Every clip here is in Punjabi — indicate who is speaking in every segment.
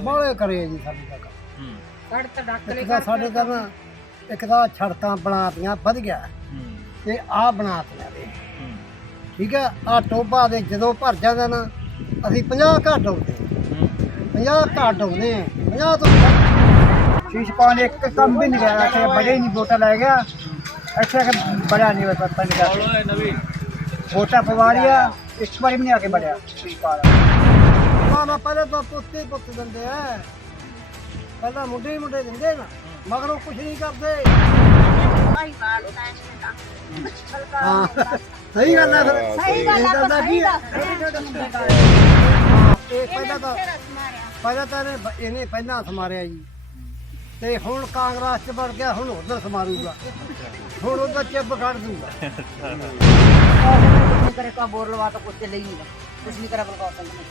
Speaker 1: ਬਾਹਲੇ ਕਰੇ ਜੀ ਸਾਡੇ ਤੱਕ।
Speaker 2: ਹੂੰ।
Speaker 3: ਸੜ ਤਾਂ ਡੱਕ
Speaker 1: ਇੱਕ ਤਾਂ ਸਾਡੇ ਤਾਂ। ਨਾ ਇੱਕ ਤਾਂ ਸੜਕਾਂ ਬਣਾਤੀਆਂ ਵਧ ਗਿਆ।
Speaker 2: ਹੂੰ।
Speaker 1: ਤੇ ਆਹ ਬਣਾਤੀਆਂ ਨੇ।
Speaker 2: ਹੂੰ।
Speaker 1: ਠੀਕ ਹੈ ਆ ਟੋਬਾ ਦੇ ਜਦੋਂ ਭਰ ਜਾਂਦਾ ਨਾ ਅਸੀਂ 50 ਘੱਟ ਆਉਂਦੇ।
Speaker 2: ਹੂੰ।
Speaker 1: 50 ਘੱਟ ਆਉਂਦੇ 50 ਤੋਂ
Speaker 4: ਕੰਮ ਵੀ ਨਹੀਂ ਗਿਆ। ਕਿ ਬੜੇ ਨਹੀਂ ਵੋਟਾਂ ਲੈ ਗਿਆ। ਅੱਛਾ ਕਿ ਬੜਾ ਨਹੀਂ ਹੋਇਆ ਪੰਜ ਦਾ
Speaker 2: ਓਏ ਨਵੀਂ।
Speaker 4: ਵੋਟਾਂ ਪਵਾ ਲਿਆ। ਇੱਕ ਵਾਰੀ ਵੀ ਨਹੀਂ ਆ ਕੇ ਬੜਿਆ। ਸ਼ੀਸ਼ ਪਾ
Speaker 1: ਨਾ ਨਾ ਪਹਿਲਾਂ ਤਾਂ ਪੁੱਤੇ ਹੀ ਪੁੱਤ ਦਿੰਦੇ ਆ। ਪਹਿਲਾਂ ਮੁੰਡੇ ਹੀ ਮੁੰਡੇ ਦਿੰਦੇ ਨਾ ਮਗਰੋਂ ਕੁਝ ਨਹੀਂ ਕਰਦੇ। ਹਾਂ ਸਹੀ ਗੱਲ ਹੈ ਫਿਰ।
Speaker 5: ਸਹੀ ਗੱਲ ਆ? ਸਹੀ
Speaker 1: ਇਹ ਪਹਿਲਾਂ ਤਾਂ ਪਹਿਲਾਂ ਤਾਂ ਇਹਨੇ ਪਹਿਲਾਂ ਸਮਾਰਿਆ ਜੀ। ਤੇ ਹੁਣ ਕਾਂਗਰਸ ਚ ਵੜ ਗਿਆ ਹੁਣ ਉਧਰ ਸਮਾਰੂਗਾ ਹੁਣ ਉਹਦਾ ਚਿੱਬ ਕੱਢ ਦੂਗਾ
Speaker 3: ਕਰੇ ਕਾ ਬੋਰ ਲਵਾ ਤਾਂ ਕੁੱਤੇ ਲਈ ਨਹੀਂ। ਕੁਛ ਨਹੀਂ ਕਰਾ ਬਲਕੌਰ ਸਿੰਘ ਨੇ।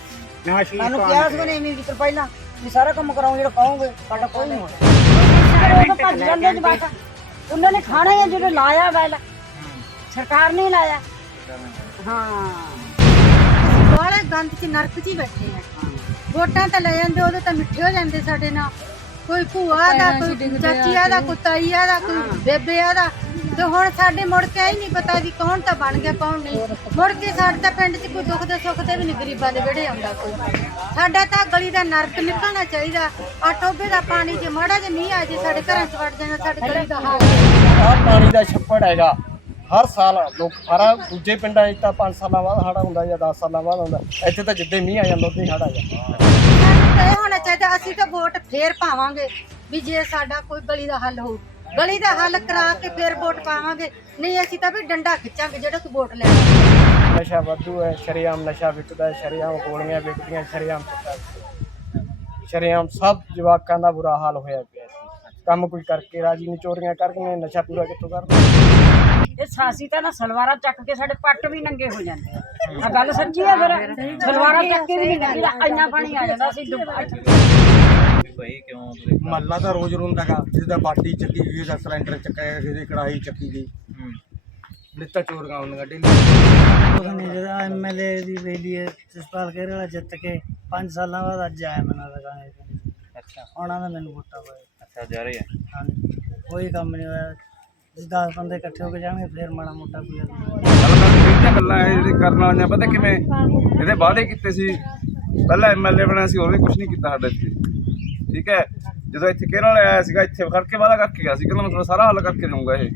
Speaker 4: ਨਾ ਸ਼ੀਸ਼
Speaker 3: ਸਾਨੂੰ
Speaker 4: ਪਾਉਣ
Speaker 3: ਕਿਹਾ ਸੀ ਨੇ ਵੀ ਪਹਿਲਾਂ ਵੀ ਸਾਰਾ ਕੰਮ ਕਰਾਉਂ ਜਿਹੜਾ ਕਹੋਗੇ ਸਾਡਾ ਕੋਈ ਨਹੀਂ ਹੋਣਾ ਉਹ ਤਾਂ ਭੱਜ ਜਾਂਦੇ ਜੀ। ਬਸ ਉਹਨਾਂ ਨੇ ਖਾਣਾ ਹੀ ਆ ਜਿਹੜੇ ਲਾਇਆ ਵੈਲ। ਸਰਕਾਰ ਨੇ ਹੀ ਲਾਇਆ। ਹਾਂ।
Speaker 5: ਬਾਲੇ ਗੰਦ ਚ ਨਰਕ ਚ ਹੀ ਬੈਠੇ ਆ। ਵੋਟਾਂ ਤਾਂ ਲੈ ਜਾਂਦੇ ਤਾਂ ਮਿੱਠੇ ਹੋ ਜਾਂਦੇ ਸਾਡੇ ਨਾਲ। ਕੋਈ ਭੂਆ ਦਾ ਕੋਈ ਚਾਚੀਆ ਦਾ ਕੋਈ ਤਾਈਆ ਦਾ ਕੋਈ ਬੇਬਿਆ ਦਾ। ਤੇ ਹੁਣ ਸਾਡੇ ਮੁੜ ਕੇ ਹੀ ਨਹੀਂ ਪਤਾ ਵੀ ਕੌਣ ਤਾਂ ਬਣ ਗਿਆ ਕੌਣ ਨਹੀਂ। ਮੁੜ ਕੇ ਸਾਡੇ ਤਾਂ ਪਿੰਡ 'ਚ ਕੋਈ ਦੁੱਖ ਦੇ ਸੁੱਖ ਤੇ ਵੀ ਨਹੀਂ ਗਰੀਬਾਂ ਦੇ ਵਿਹੜੇ ਆਉਂਦਾ ਕੋਈ। ਸਾਡਾ ਤਾਂ ਗਲੀ ਦਾ ਨਰਕ ਨਿਕਲਣਾ ਚਾਹੀਦਾ। ਆ ਟੋਬੇ ਦਾ ਪਾਣੀ ਜੇ ਮਾੜਾ ਜਿਹਾ ਮੀਂਹ ਆ ਜੇ ਸਾਡੇ ਘਰਾਂ 'ਚ ਵੜ ਜਾਣਾ ਸਾਡੇ ਗਲੀ ਦਾ ਹਾਲ।
Speaker 1: ਆਹ ਪਾਣੀ ਦਾ ਛੱਪੜ ਹੈਗਾ। ਹਰ ਸਾਲ ਲੋਕ ਸਾਰਾ ਦੂਜੇ ਪਿੰਡਾਂ 'ਚ ਤਾਂ 5 ਸਾਲਾਂ ਬਾਅਦ ਹੜਾ ਹੁੰਦਾ ਜਾਂ 10 ਸਾਲਾਂ ਬਾਅਦ ਹੁੰਦਾ ਇੱਥੇ ਤਾਂ ਜਿੱਦੇ ਮੀਂਹ ਆ ਜਾਂਦਾ ਉਦੋਂ ਹੀ ਹੜਾ ਆ ਜਾਂਦਾ।
Speaker 5: ਇਹ ਹੋਣਾ ਚਾਹੀਦਾ ਅਸੀਂ ਤਾਂ ਵੋਟ ਫੇਰ ਪਾਵਾਂਗੇ ਵੀ ਜੇ ਸਾਡਾ ਕੋਈ ਗਲੀ ਦਾ ਹੱਲ ਹੋਊ। ਗਲੀ ਦਾ ਹੱਲ ਕਰਾ ਕੇ ਫੇਰ ਵੋਟ ਪਾਵਾਂਗੇ। ਨਹੀਂ ਅਸੀਂ ਤਾਂ ਵੀ ਡੰਡਾ ਖਿੱਚਾਂਗੇ ਜਿਹੜਾ ਤੂੰ ਵੋਟ ਲੈ
Speaker 1: ਨਸ਼ਾ ਵਾਧੂ ਹੈ ਸ਼ਰੇਆਮ ਨਸ਼ਾ ਵਿਕਦਾ ਹੈ ਸ਼ਰੇਆਮ ਗੋਲੀਆਂ ਵਿਕਦੀਆਂ ਸ਼ਰੇਆਮ ਸ਼ਰੇਆਮ ਸਭ ਜਵਾਕਾਂ ਦਾ ਬੁਰਾ ਹਾਲ ਹੋਇਆ ਪਿਆ ਕੰਮ ਕੋਈ ਕਰਕੇ ਰਾਜੀ ਨਹੀਂ ਚੋਰੀਆਂ ਕਰਨੀਆਂ ਨਸ਼ਾ ਪੂਰਾ ਕਿੱਥੋਂ ਕਰਨਾ?
Speaker 3: ਇਹ ਸਾਸੀ ਤਾਂ ਨਾ ਸਲਵਾਰਾਂ ਚੱਕ ਕੇ ਸਾਡੇ ਪੱਟ ਵੀ ਨੰਗੇ ਹੋ ਜਾਂਦੇ ਆ। ਗੱਲ ਸੱਚੀ ਆ ਫਿਰ? ਸਲਵਾਰਾਂ ਚੱਕ ਕੇ ਵੀ ਨੰਗੀ ਇੰਨਾ ਪਾਣੀ ਆ ਜਾਂਦਾ ਸੀ ਡੁੱਬ
Speaker 2: ਭਾਈ ਕਿਉਂ ਤੁਸੀਂ
Speaker 6: ਮਹੱਲਾ ਤਾਂ ਰੋਜ਼ ਰੋਂਦਾਗਾ ਕਿਸੇ ਦਾ ਬਾਟੀ ਚੱਕੀ ਗਈ ਦਾ ਸਿਲੰਡਰ ਚੱਕਿਆ ਕਿਸੇ ਦੀ ਕੜਾਹੀ ਚੱਕੀ ਗਈ।
Speaker 2: ਹੂੰ।
Speaker 6: ਨਿੱਤਾ ਹੁੰਦੀਆਂ ਡੇਲੀ।
Speaker 4: ਕੁਛ ਨਹੀਂ ਜਿਹੜਾ ਐਮਐਲਏ ਦੀ ਵੇਲੀ ਹੈ ਜਸਪਾਲ ਕੇਰੇ ਵਾਲਾ ਜਿੱਤ ਕੇ 5 ਸਾਲਾਂ ਬਾਅਦ ਅੱਜ ਆਇਆ ਮਨਾ ਲਗਾਣੇ
Speaker 2: ਅੱਛਾ।
Speaker 4: ਆਉਣਾ ਤਾਂ ਮੈਨੂੰ ਵੋਟਾਂ ਪਾਏ
Speaker 2: ਅੱਛਾ ਜਾ ਰਹੇ ਆ?
Speaker 4: ਹਾਂਜੀ। ਕੋਈ ਕੰਮ ਨਹੀਂ ਹੋਇਆ। ਜੇ 10 ਬੰਦੇ ਇਕੱਠੇ ਹੋ ਕੇ ਜਾਣਗੇ ਫੇਰ ਮਾੜਾ ਮੋਟਾ ਕੋਈ
Speaker 7: ਗੱਲਾਂ ਗੱਲਾਂ ਇਹ ਜਿਹੜੀ ਕਰਨ ਵਾਲੀਆਂ ਪਤਾ ਕਿਵੇਂ? ਇਹਦੇ ਵਾਅਦੇ ਕੀਤੇ ਸੀ। ਪਹਿਲਾਂ ਐਮਐਲਏ ਬਣਿਆ ਸੀ ਹੋਰ ਵੀ ਕੁਝ ਨਹੀਂ ਕੀਤਾ ਸਾਡੇ ਇੱਥੇ। ਠੀਕ ਹੈ? ਜਦੋਂ ਇੱਥੇ ਕੇਰਲ ਵਾਲਾ ਆਇਆ ਸੀਗਾ, ਇੱਥੇ ਖੜ ਕੇ ਵਾਅਦਾ ਕਰਕੇ ਗਿਆ ਸੀ। ਕਹਿੰਦਾ ਮੈਂ ਤੁਹਾਡਾ ਸਾਰਾ ਹੱਲ ਕਰਕੇ ਦਊਂਗਾ ਇਹ।